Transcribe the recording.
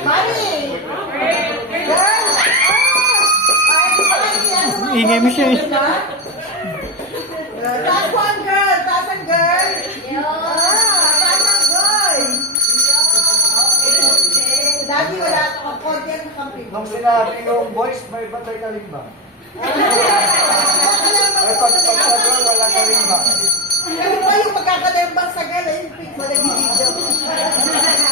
Mari! Girl! Ingay mo siya eh. Taas one girl! Taasan girl! Taasan girl! Dati wala ako konti ang kamping. Nung sinabi yung boys, may batay ka rin ba? May pagpagpagpag, wala ka rin ba? Pero pa yung magkakadembang sa girl, ayun, wala video.